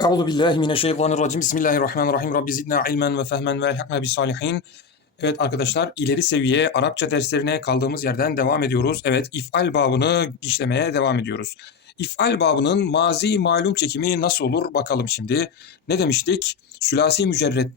Euzu billahi mineşşeytanirracim. Bismillahirrahmanirrahim. Rabbi zidna ilmen ve fehmen ve elhakna bis salihin. Evet arkadaşlar ileri seviye Arapça derslerine kaldığımız yerden devam ediyoruz. Evet ifal babını işlemeye devam ediyoruz. İfal babının mazi malum çekimi nasıl olur bakalım şimdi. Ne demiştik? Sülasi mücerret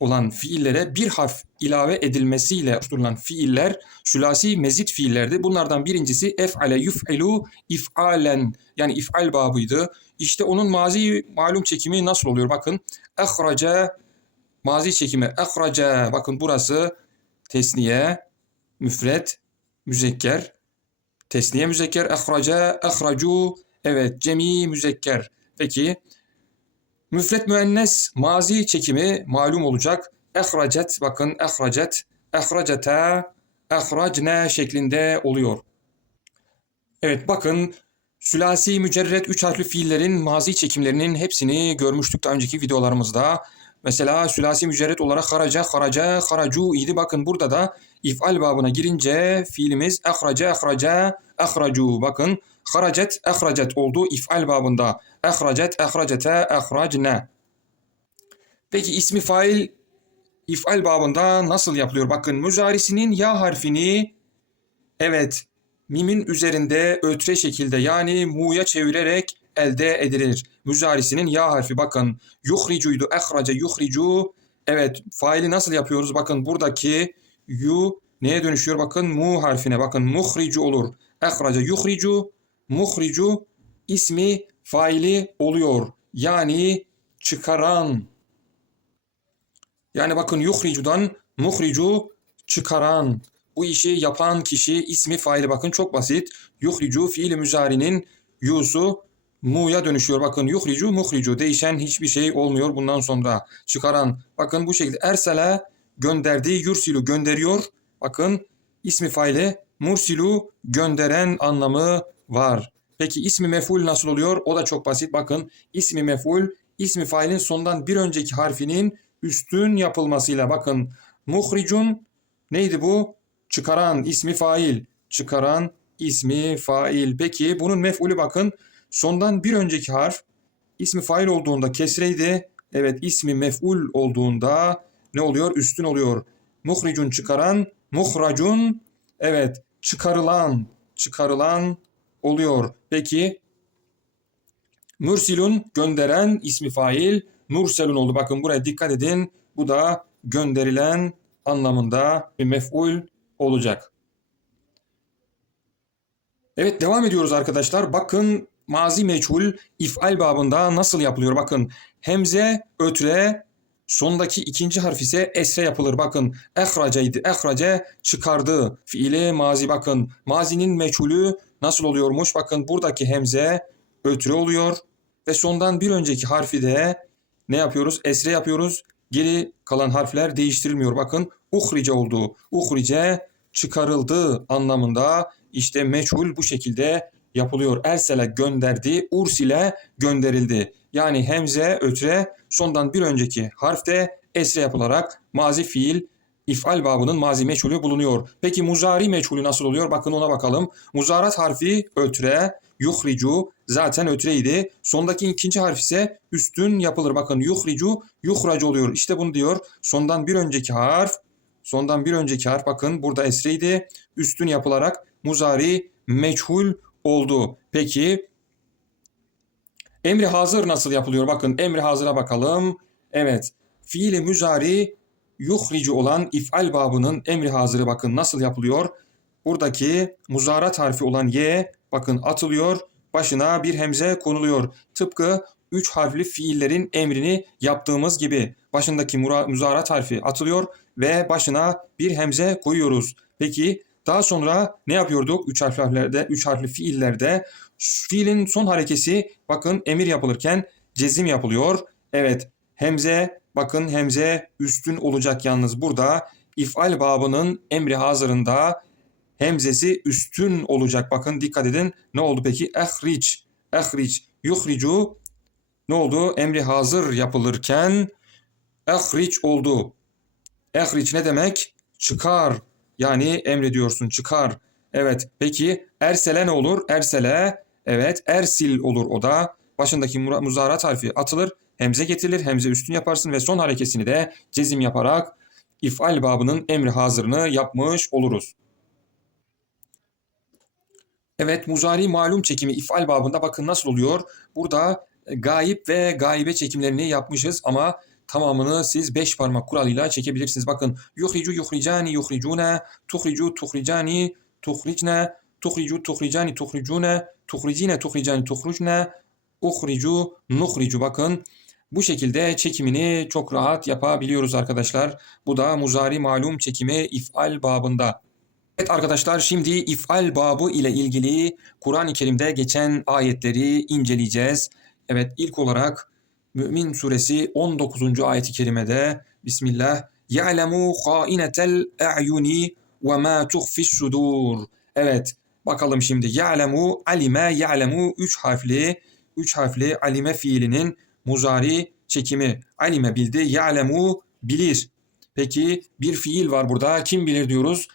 olan fiillere bir harf ilave edilmesiyle oluşturulan fiiller sülasi mezit fiillerdi. Bunlardan birincisi ef'ale yuf'elu if'alen yani if'al babıydı. İşte onun mazi malum çekimi nasıl oluyor? Bakın ehrace mazi çekimi ehrace bakın burası tesniye müfret müzekker tesniye müzekker ehrace ehracu evet cemi müzekker. Peki Müfret müennes mazi çekimi malum olacak. Ehracet bakın ehracet, ehracete, ehracne şeklinde oluyor. Evet bakın sülasi mücerret üç harfli fiillerin mazi çekimlerinin hepsini görmüştük daha önceki videolarımızda. Mesela sülasi mücerret olarak haraca, haraca, haracu idi. Bakın burada da ifal babına girince fiilimiz ehrace, ehrace, ehracu. Bakın haracet, ehracet oldu ifal babında. Ehracet, ehracete, ehracne. Peki ismi fail ifal babında nasıl yapılıyor? Bakın müzarisinin ya harfini evet mimin üzerinde ötre şekilde yani mu'ya çevirerek elde edilir. Müzarisinin ya harfi bakın yuhricuydu ehrace yuhricu. Evet faili nasıl yapıyoruz? Bakın buradaki yu neye dönüşüyor? Bakın mu harfine bakın muhricu olur. Ehrace yuhricu muhricu ismi faili oluyor. Yani çıkaran. Yani bakın yuhricudan muhricu çıkaran. Bu işi yapan kişi ismi faili bakın çok basit. Yuhricu fiili müzarinin yusu mu'ya dönüşüyor. Bakın yuhricu muhricu değişen hiçbir şey olmuyor bundan sonra. Çıkaran. Bakın bu şekilde ersele gönderdi. Yursilu gönderiyor. Bakın ismi faili mursilu gönderen anlamı var. Peki ismi mef'ul nasıl oluyor? O da çok basit. Bakın ismi mef'ul ismi failin sondan bir önceki harfinin üstün yapılmasıyla bakın muhricun neydi bu? Çıkaran ismi fail. Çıkaran ismi fail. Peki bunun mef'ulü bakın sondan bir önceki harf ismi fail olduğunda kesreydi. Evet ismi mef'ul olduğunda ne oluyor? Üstün oluyor. Muhricun çıkaran, muhracun evet çıkarılan, çıkarılan oluyor. Peki Mürsilun gönderen ismi fail Murselun oldu. Bakın buraya dikkat edin. Bu da gönderilen anlamında bir mef'ul olacak. Evet devam ediyoruz arkadaşlar. Bakın mazi meçhul if'al babında nasıl yapılıyor? Bakın hemze ötre sondaki ikinci harf ise esre yapılır. Bakın ehraceydi. Ehrace çıkardı. Fiili mazi bakın. Mazinin meçhulü nasıl oluyormuş? Bakın buradaki hemze ötre oluyor. Ve sondan bir önceki harfi de ne yapıyoruz? Esre yapıyoruz. Geri kalan harfler değiştirilmiyor. Bakın uhrice oldu. Uhrice çıkarıldı anlamında işte meçhul bu şekilde yapılıyor. Ersele gönderdi, ursile gönderildi. Yani hemze, ötre sondan bir önceki harfte esre yapılarak mazi fiil ifal babının mazi meçhulü bulunuyor. Peki muzari meçhulü nasıl oluyor? Bakın ona bakalım. Muzarat harfi ötre, yuhricu zaten ötreydi. Sondaki ikinci harf ise üstün yapılır. Bakın yuhricu, yuhrac oluyor. İşte bunu diyor. Sondan bir önceki harf, sondan bir önceki harf bakın burada esreydi. Üstün yapılarak muzari meçhul oldu. Peki emri hazır nasıl yapılıyor? Bakın emri hazıra bakalım. Evet. Fiili müzari yuhricu olan if'al babının emri hazırı bakın nasıl yapılıyor? Buradaki muzarat harfi olan y bakın atılıyor. Başına bir hemze konuluyor. Tıpkı üç harfli fiillerin emrini yaptığımız gibi başındaki muzarat harfi atılıyor ve başına bir hemze koyuyoruz. Peki daha sonra ne yapıyorduk? Üç harflerde, üç harfli fiillerde fiilin son harekesi bakın emir yapılırken cezim yapılıyor. Evet hemze bakın hemze üstün olacak yalnız burada ifal babının emri hazırında hemzesi üstün olacak. Bakın dikkat edin ne oldu peki? Ehric, ehric, yuhricu ne oldu? Emri hazır yapılırken ehric oldu. Ehric ne demek? Çıkar. Yani emrediyorsun çıkar. Evet peki ersele ne olur? Ersele evet ersil olur o da. başındaki muzarat harfi atılır. Hemze getirilir. Hemze üstün yaparsın ve son harekesini de cezim yaparak ifal babının emri hazırını yapmış oluruz. Evet muzari malum çekimi ifal babında bakın nasıl oluyor. Burada e, gayip ve gaibe çekimlerini yapmışız ama tamamını siz beş parmak kuralıyla çekebilirsiniz. Bakın yuhricu yuhricani yuhricune, tuhricu tuhricani tuhricne, tuhricu tuhricani tuhricune, tuhricine tuhricani tuhrucne, uhricu nuhricu. Bakın bu şekilde çekimini çok rahat yapabiliyoruz arkadaşlar. Bu da muzari malum çekimi ifal babında. Evet arkadaşlar şimdi ifal babı ile ilgili Kur'an-ı Kerim'de geçen ayetleri inceleyeceğiz. Evet ilk olarak Mümin suresi 19. ayeti kerimede Bismillah Ya'lemu khainetel a'yuni ve ma tuhfis sudur. Evet bakalım şimdi ya'lemu alime ya'lemu 3 harfli 3 harfli alime fiilinin muzari çekimi. Alime bildi ya'lemu bilir. Peki bir fiil var burada kim bilir diyoruz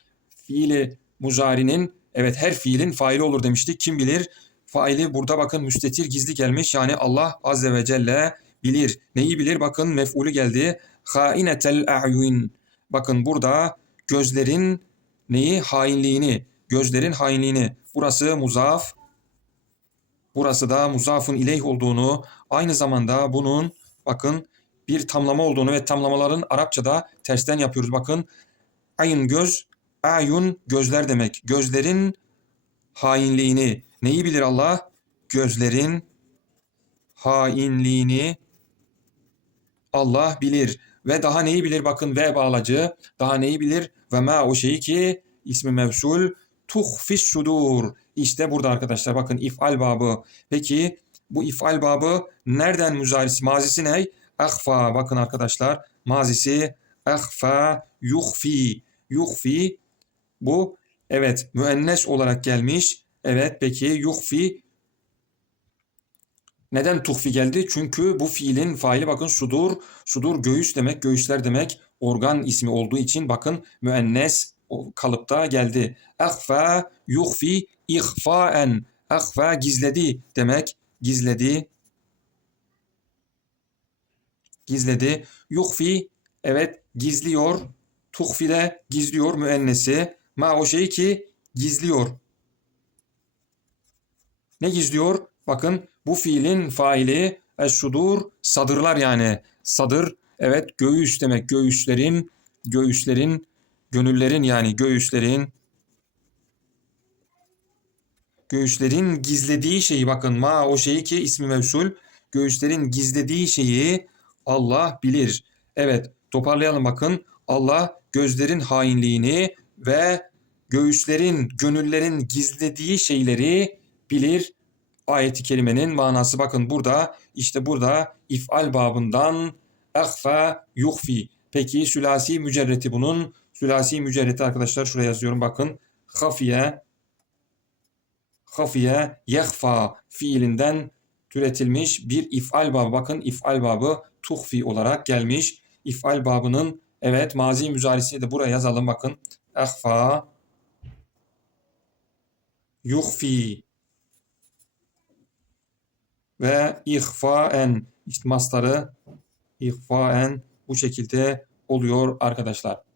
fiili muzarinin evet her fiilin faili olur demiştik. Kim bilir? Faili burada bakın müstetir gizli gelmiş. Yani Allah azze ve celle bilir. Neyi bilir? Bakın mef'ulü geldi. Hainetel a'yun. Bakın burada gözlerin neyi? Hainliğini. Gözlerin hainliğini. Burası muzaf. Burası da muzafın ileyh olduğunu, aynı zamanda bunun bakın bir tamlama olduğunu ve tamlamaların Arapçada tersten yapıyoruz. Bakın ayın göz, ayun gözler demek. Gözlerin hainliğini. Neyi bilir Allah? Gözlerin hainliğini Allah bilir. Ve daha neyi bilir? Bakın ve bağlacı. Daha neyi bilir? Ve ma o şeyi ki ismi mevsul tuhfis sudur. İşte burada arkadaşlar bakın ifal babı. Peki bu ifal babı nereden müzarisi? Mazisi ne? Ahfa. Bakın arkadaşlar mazisi ahfa yuhfi. Yuhfi bu evet müennes olarak gelmiş. Evet peki yuhfi neden tuhfi geldi? Çünkü bu fiilin faili bakın sudur. Sudur göğüs demek, göğüsler demek. Organ ismi olduğu için bakın müennes kalıpta geldi. Ahfa yuhfi ihfaen. Ahfa gizledi demek. Gizledi. Gizledi. Yuhfi evet gizliyor. Tuhfi de gizliyor müennesi. Ma o şeyi ki gizliyor. Ne gizliyor? Bakın bu fiilin faili es-sudur sadırlar yani. Sadır evet göğüs demek. Göğüslerin göğüslerin gönüllerin yani göğüslerin göğüslerin gizlediği şeyi bakın ma o şeyi ki ismi mevsul göğüslerin gizlediği şeyi Allah bilir. Evet toparlayalım bakın Allah gözlerin hainliğini ve göğüslerin gönüllerin gizlediği şeyleri bilir. Ayeti kerimenin manası bakın burada işte burada ifal babından ahfa yuhfi. Peki sülasi mücerreti bunun sülasi mücerreti arkadaşlar şuraya yazıyorum bakın. Hafiye hafiye yehfa fiilinden türetilmiş bir ifal babı. Bakın ifal babı tuhfi olarak gelmiş. İfal babının evet mazi müzarisini de buraya yazalım bakın. Ehfa yuhfi ve ihfaen işte mastarı ihfaen bu şekilde oluyor arkadaşlar.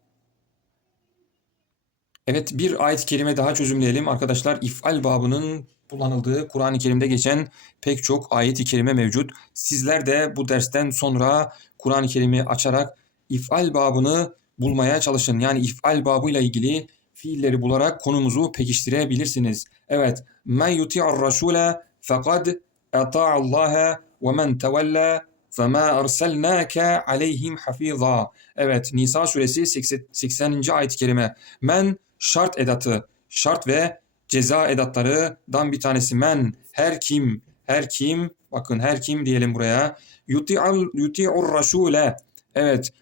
Evet bir ayet-i kerime daha çözümleyelim arkadaşlar. İfal babının kullanıldığı Kur'an-ı Kerim'de geçen pek çok ayet-i kerime mevcut. Sizler de bu dersten sonra Kur'an-ı Kerim'i açarak ifal babını bulmaya çalışın. Yani ifal babıyla ilgili fiilleri bularak konumuzu pekiştirebilirsiniz. Evet. Men yuti'ar rasule fekad eta'allaha ve men tevella fema erselnake aleyhim hafiza. Evet Nisa suresi 80. ayet-i kerime. Men şart edatı, şart ve ceza edatlarından bir tanesi men. Her kim her kim bakın her kim diyelim buraya. Yuti'ur rasule evet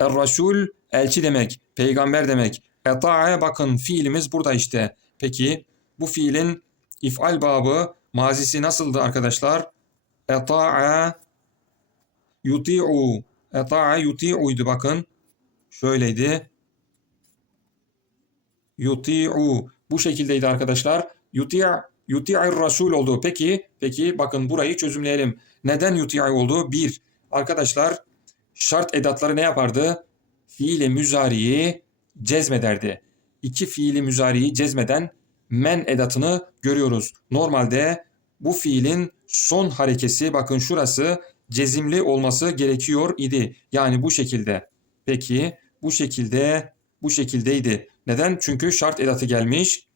er rasul elçi demek peygamber demek. Eta'a bakın fiilimiz burada işte. Peki bu fiilin ifal babı mazisi nasıldı arkadaşlar? Eta'a yuti'u. Eta'a yuti'uydu bakın. Şöyleydi yuti'u bu şekildeydi arkadaşlar. Yuti' yuti'ir rasul oldu. Peki, peki bakın burayı çözümleyelim. Neden yuti'i oldu? Bir, arkadaşlar şart edatları ne yapardı? Fiili müzariyi cezmederdi. İki fiili müzariyi cezmeden men edatını görüyoruz. Normalde bu fiilin son harekesi bakın şurası cezimli olması gerekiyor idi. Yani bu şekilde. Peki bu şekilde bu şekildeydi. Neden? Çünkü şart edatı gelmiş.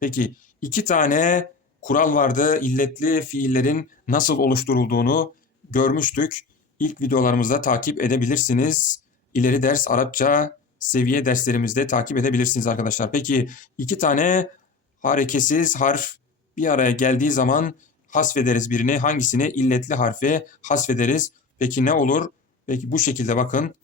Peki iki tane kural vardı. İlletli fiillerin nasıl oluşturulduğunu görmüştük. İlk videolarımızda takip edebilirsiniz. İleri ders Arapça seviye derslerimizde takip edebilirsiniz arkadaşlar. Peki iki tane hareketsiz harf bir araya geldiği zaman hasfederiz birini. Hangisini? İlletli harfi hasfederiz. Peki ne olur? Peki bu şekilde bakın.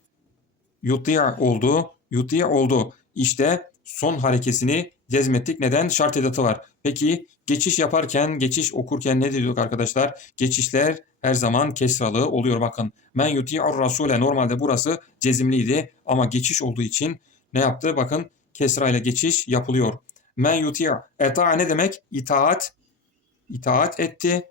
Yuti' oldu. Yuti' oldu. İşte son harekesini cezmettik. Neden? Şart edatı var. Peki geçiş yaparken, geçiş okurken ne diyorduk arkadaşlar? Geçişler her zaman kesralı oluyor bakın. Men yuti'ur rasule normalde burası cezimliydi ama geçiş olduğu için ne yaptı? Bakın kesra ile geçiş yapılıyor. Men yuti' eta'a ne demek? İtaat. İtaat etti.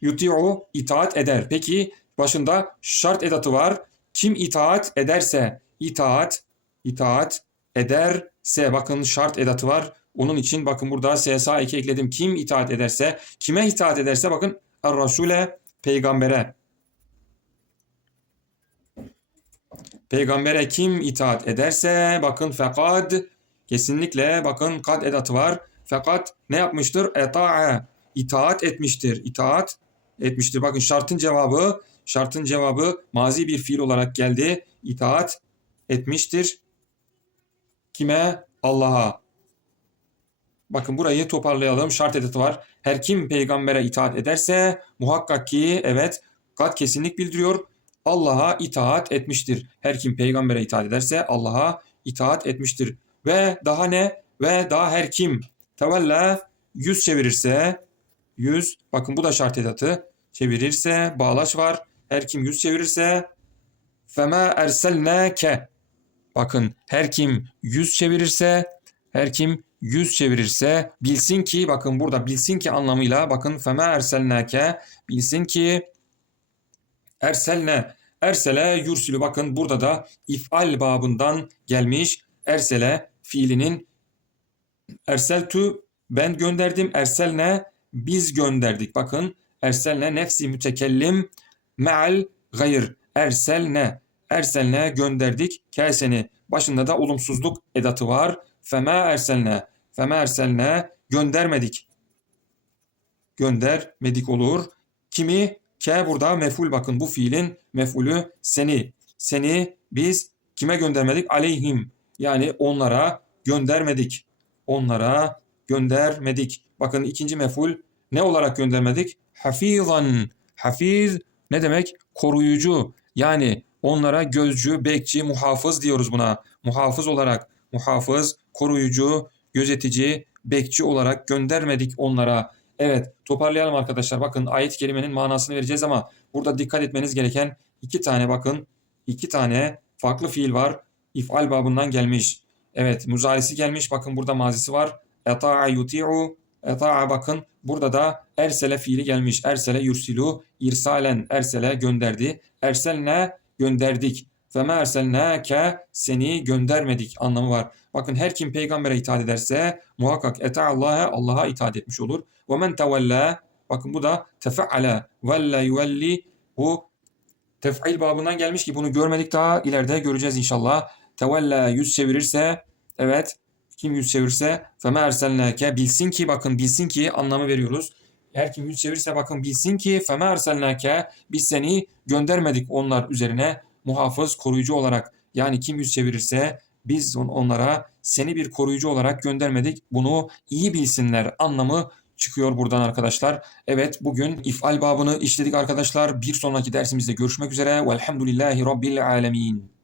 Yuti'u itaat eder. Peki başında şart edatı var. Kim itaat ederse itaat itaat ederse bakın şart edatı var. Onun için bakın burada SSA 2 ekledim. Kim itaat ederse, kime itaat ederse bakın Er-Rasule peygambere. Peygambere kim itaat ederse bakın fekad kesinlikle bakın kad edatı var. Fakat ne yapmıştır? Eta'a itaat etmiştir. İtaat etmiştir. Bakın şartın cevabı şartın cevabı mazi bir fiil olarak geldi. İtaat etmiştir. Kime? Allah'a. Bakın burayı toparlayalım. Şart edatı var. Her kim peygambere itaat ederse muhakkak ki evet kat kesinlik bildiriyor. Allah'a itaat etmiştir. Her kim peygambere itaat ederse Allah'a itaat etmiştir. Ve daha ne? Ve daha her kim tevella yüz çevirirse yüz bakın bu da şart edatı çevirirse bağlaç var. Her kim yüz çevirirse fema erselnake bakın her kim yüz çevirirse her kim yüz çevirirse bilsin ki bakın burada bilsin ki anlamıyla bakın fema erselnake bilsin ki erselne ersele yursilü bakın burada da ifal babından gelmiş ersele fiilinin erseltu ben gönderdim erselne biz gönderdik bakın erselne nefsi mütekellim me'al gayr erselne erselne gönderdik. Keseni başında da olumsuzluk edatı var. Fema erselne fema erselne göndermedik. Göndermedik olur. Kimi? Ke burada meful. Bakın bu fiilin mefulü seni. Seni biz kime göndermedik? Aleyhim. Yani onlara göndermedik. Onlara göndermedik. Bakın ikinci meful ne olarak göndermedik? Hafizan. Hafiz ne demek? Koruyucu. Yani onlara gözcü bekçi muhafız diyoruz buna muhafız olarak muhafız koruyucu gözetici bekçi olarak göndermedik onlara Evet toparlayalım arkadaşlar. Bakın ayet kelimenin manasını vereceğiz ama burada dikkat etmeniz gereken iki tane bakın. iki tane farklı fiil var. İf'al babından gelmiş. Evet muzarisi gelmiş. Bakın burada mazisi var. Eta'a yuti'u. Eta'a bakın. Burada da ersele fiili gelmiş. Ersele yursilu. irsalen ersele gönderdi. Erselne gönderdik. Feme erselnâke seni göndermedik anlamı var. Bakın her kim peygambere itaat ederse muhakkak eta'allâhe Allah'a itaat etmiş olur. Ve men tevellâ bakın bu da tefe'ale velle yuvelli bu tef'il babından gelmiş ki bunu görmedik daha ileride göreceğiz inşallah. Tevella yüz çevirirse evet kim yüz çevirirse feme erselnâke bilsin ki bakın bilsin ki anlamı veriyoruz. Her kim yüz çevirirse bakın bilsin ki feme erselnâke biz seni göndermedik onlar üzerine muhafız, koruyucu olarak yani kim yüz çevirirse biz onlara seni bir koruyucu olarak göndermedik. Bunu iyi bilsinler anlamı çıkıyor buradan arkadaşlar. Evet bugün ifal babını işledik arkadaşlar. Bir sonraki dersimizde görüşmek üzere. Velhamdülillahi Rabbil Alemin.